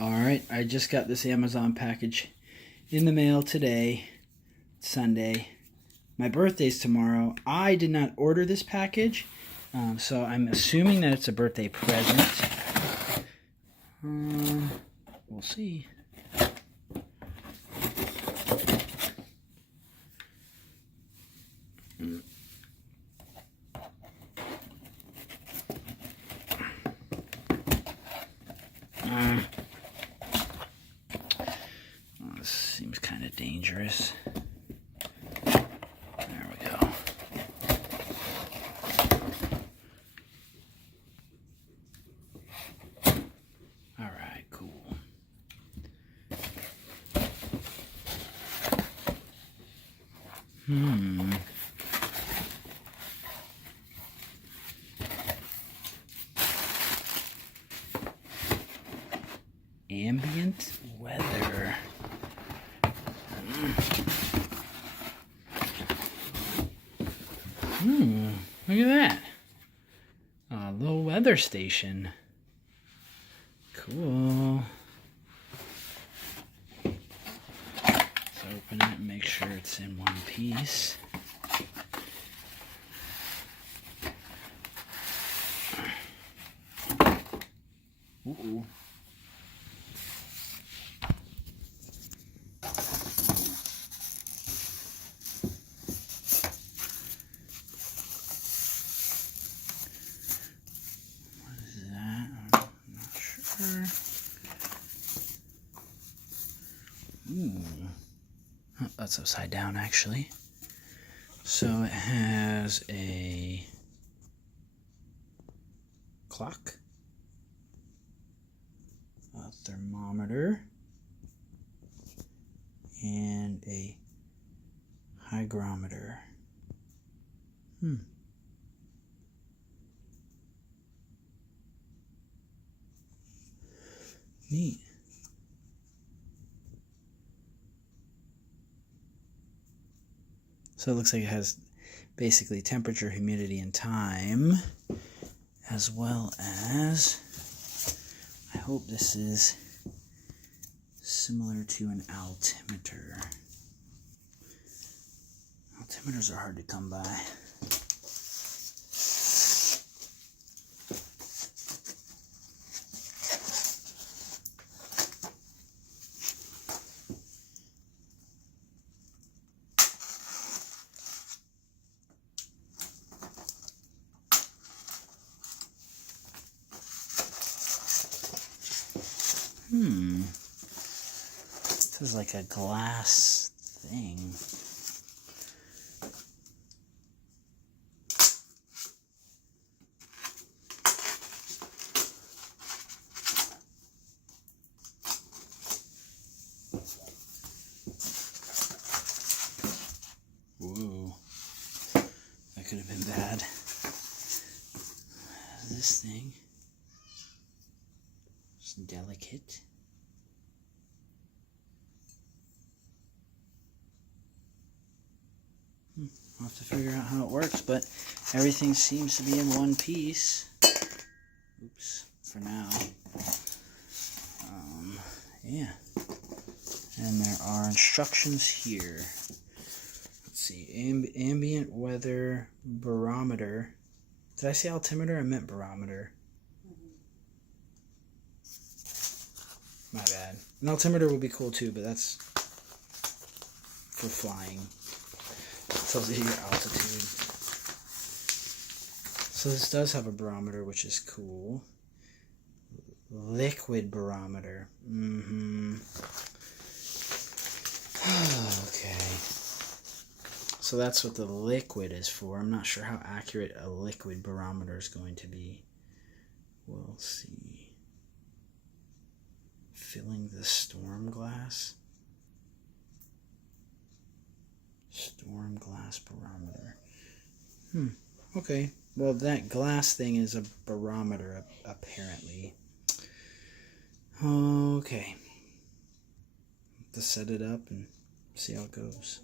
Alright, I just got this Amazon package in the mail today, Sunday. My birthday's tomorrow. I did not order this package, so I'm assuming that it's a birthday present. We'll see. This seems kind of dangerous. There we go. All right, cool. Ambient weather. Look at that. A little weather station. Cool. Let's open it and make sure it's in one piece. Ooh. Ooh. Oh, that's upside down, actually. So it has a clock, a thermometer, and a hygrometer. Neat. So it looks like it has basically temperature, humidity, and time, as well as, I hope this is similar to an altimeter. Altimeters are hard to come by. This is like a glass thing. Whoa. That could have been bad. This thing is delicate. I'll have to figure out how it works, but everything seems to be in one piece. Oops, for now. Yeah. And there are instructions here. Let's see, ambient weather barometer. Did I say altimeter? I meant barometer. My bad. An altimeter would be cool too, but that's for flying. Tells you your altitude. So this does have a barometer, which is cool. Liquid barometer. Okay. So that's what the liquid is for. I'm not sure how accurate a liquid barometer is going to be. We'll see. Filling the storm glass. Storm glass barometer. Okay. Well, that glass thing is a barometer, apparently. Okay. Have to set it up and see how it goes.